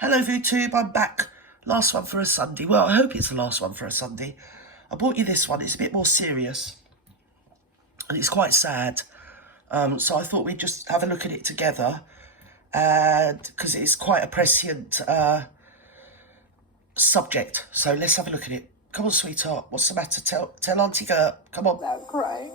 Hello YouTube, I'm back. Last one for a Sunday. Well, I hope it's the last one for a Sunday. I brought you this one. It's a bit more serious. And it's quite sad. So I thought we'd just have a look at it together. And because it's quite a prescient subject. So let's have a look at it. Come on, sweetheart. What's the matter? Tell Auntie Gert. Come on. Without crying.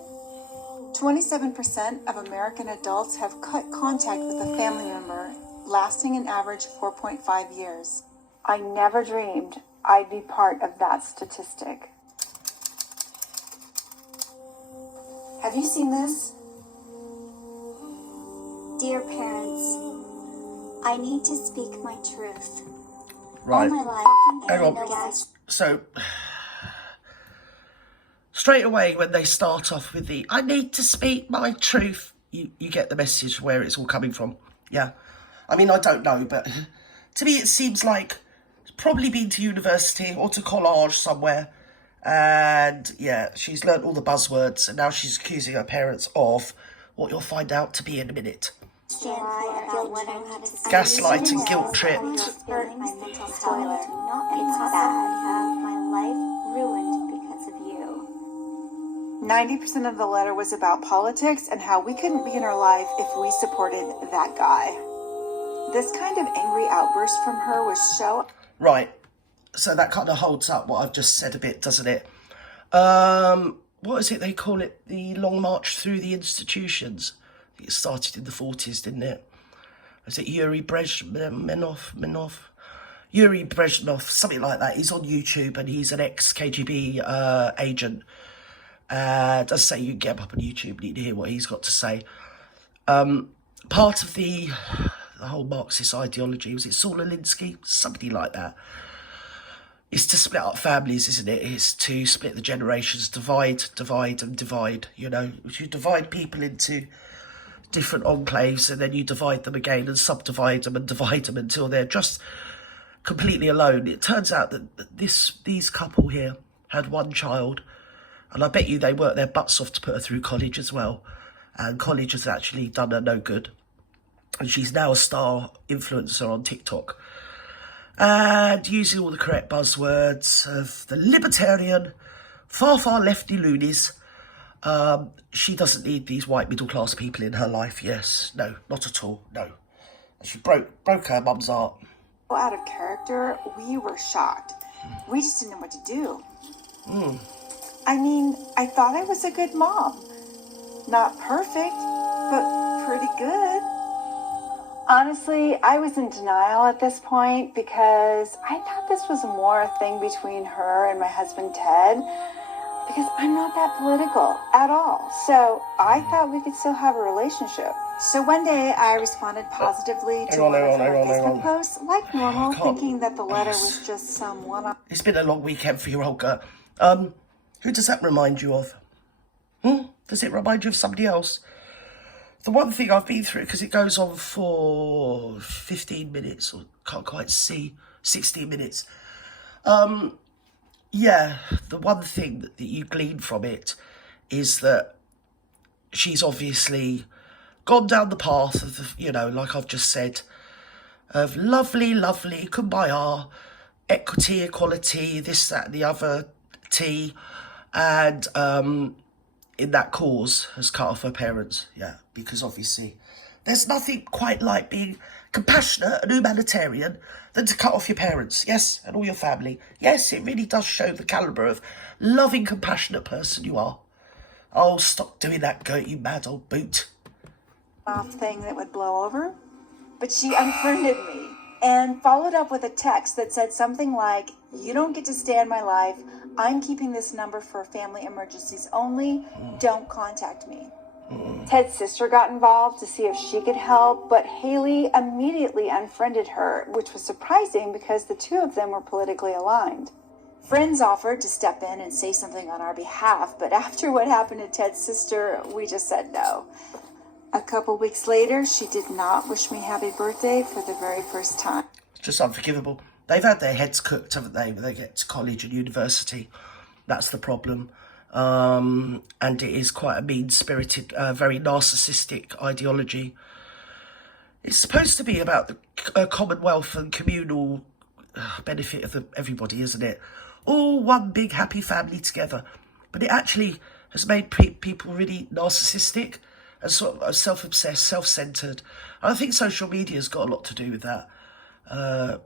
27% of American adults have cut contact with a family member, lasting an average 4.5 years. I never dreamed I'd be part of that statistic. Have you seen this? Dear parents, I need to speak my truth. Right. All my life, Hang on. guys. So, straight away when they start off with the, I need to speak my truth, you get the message where it's all coming from. Yeah. I mean, I don't know, but to me it seems like she's probably been to university or to college somewhere. And yeah, she's learnt all the buzzwords and now she's accusing her parents of what you'll find out to be in a minute. Gaslighting, guilt tripped. My mental health. It's bad. Have my life ruined because of you. 90% of the letter was about politics and how we couldn't be in her life if we supported that guy. This kind of angry outburst from her was so... Right, so that kind of holds up what I've just said a bit, doesn't it? What is it they call it? The Long March Through the Institutions. I think it started in the 40s, didn't it? Was it Yuri Brezhnev? Yuri Brezhnev, something like that. He's on YouTube and he's an ex-KGB agent. And as I say, you can get him up on YouTube and you can hear what he's got to say. Part of the whole Marxist ideology, was it Saul Alinsky? Somebody like that. It's to split up families, isn't it? It's to split the generations, divide and divide, you know. You divide people into different enclaves and then you divide them again and subdivide them and divide them until they're just completely alone. It turns out that these couple here had one child and I bet you they worked their butts off to put her through college as well. And college has actually done her no good. And she's now a star influencer on TikTok. And using all the correct buzzwords of the libertarian, far lefty loonies. She doesn't need these white middle class people in her life. Yes, no, not at all, no. She broke her mum's heart. out of character, we were shocked. We just didn't know what to do. I mean, I thought I was a good mom. Not perfect, but pretty good. Honestly, I was in denial at this point because I thought this was more a thing between her and my husband, Ted, because I'm not that political at all. So I thought we could still have a relationship. So one day I responded positively to one of her Facebook posts, like normal, thinking that the letter was just some one-off. It's been a long weekend for you, Olga. Who does that remind you of? Does it remind you of somebody else? The one thing I've been through, because it goes on for 15 minutes, or can't quite see, 16 minutes. Yeah, the one thing that you glean from it is that she's obviously gone down the path of, like I've just said, of lovely, kumbaya, equity, equality, this, that, and the other tea, and in that cause has cut off her parents. Yeah, because obviously there's nothing quite like being compassionate and humanitarian than to cut off your parents, yes, and all your family. Yes, it really does show the calibre of loving, compassionate person you are. Oh, stop doing that, Gert, you mad old boot. Thing that would blow over, but she unfriended me and followed up with a text that said something like, "You don't get to stay in my life. I'm keeping this number for family emergencies only. Don't contact me." Ted's sister got involved to see if she could help, but Haley immediately unfriended her, which was surprising because the two of them were politically aligned. Friends offered to step in and say something on our behalf, but after what happened to Ted's sister, we just said no. A couple weeks later, she did not wish me happy birthday for the very first time. It's just unforgivable. They've had their heads cooked, haven't they, when they get to college and university. That's the problem. And it is quite a mean-spirited, very narcissistic ideology. It's supposed to be about the commonwealth and communal benefit of everybody, isn't it? All one big happy family together. But it actually has made people really narcissistic and sort of self-obsessed, self-centred. And I think social media's got a lot to do with that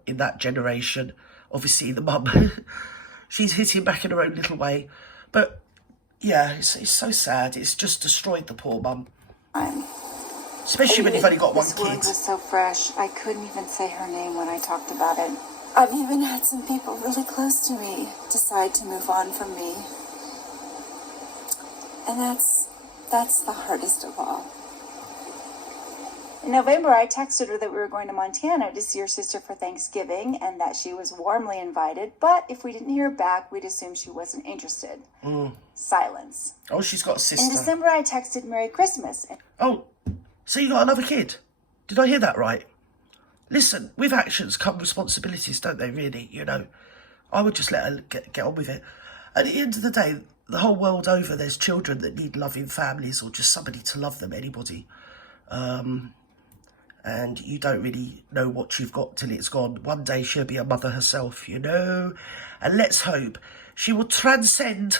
in that generation. Obviously, the mum, she's hitting back in her own little way. But yeah, it's so sad. It's just destroyed the poor mum. Especially when you've only got one This kid. wound was so fresh, I couldn't even say her name when I talked about it. I've even had some people really close to me decide to move on from me. And that's the hardest of all. In November, I texted her that we were going to Montana to see her sister for Thanksgiving and that she was warmly invited, but if we didn't hear back, we'd assume she wasn't interested. Silence. Oh, she's got a sister. In December, I texted Merry Christmas. Oh, so you got another kid? Did I hear that right? Listen, with actions come responsibilities, don't they, really? You know, I would just let her get on with it. At the end of the day, the whole world over, there's children that need loving families or just somebody to love them, anybody. And you don't really know what you've got till it's gone. One day she'll be a mother herself, you know. And let's hope she will transcend,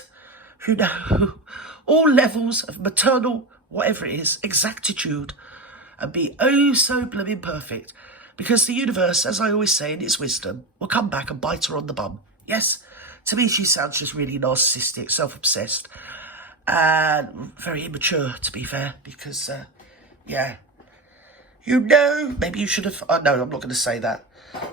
you know, all levels of maternal, whatever it is, exactitude, and be oh so blooming perfect. Because the universe, as I always say in its wisdom, will come back and bite her on the bum. Yes, to me she sounds just really narcissistic, self-obsessed, and very immature, to be fair, because, yeah. You know, maybe you should have... no, I'm not going to say that.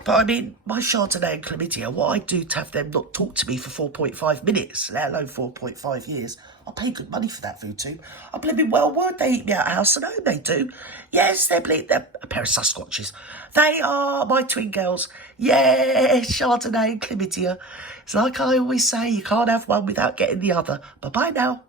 But, I mean, my Chardonnay and chlamydia, what I'd do to have them not talk to me for 4.5 minutes, let alone 4.5 years, I'll pay good money for that food too. I believe well would. They eat me out of house and home, they do. Yes, they're a pair of Sasquatches. They are my twin girls. Yeah, Chardonnay and chlamydia. It's like I always say, you can't have one without getting the other. Bye-bye now.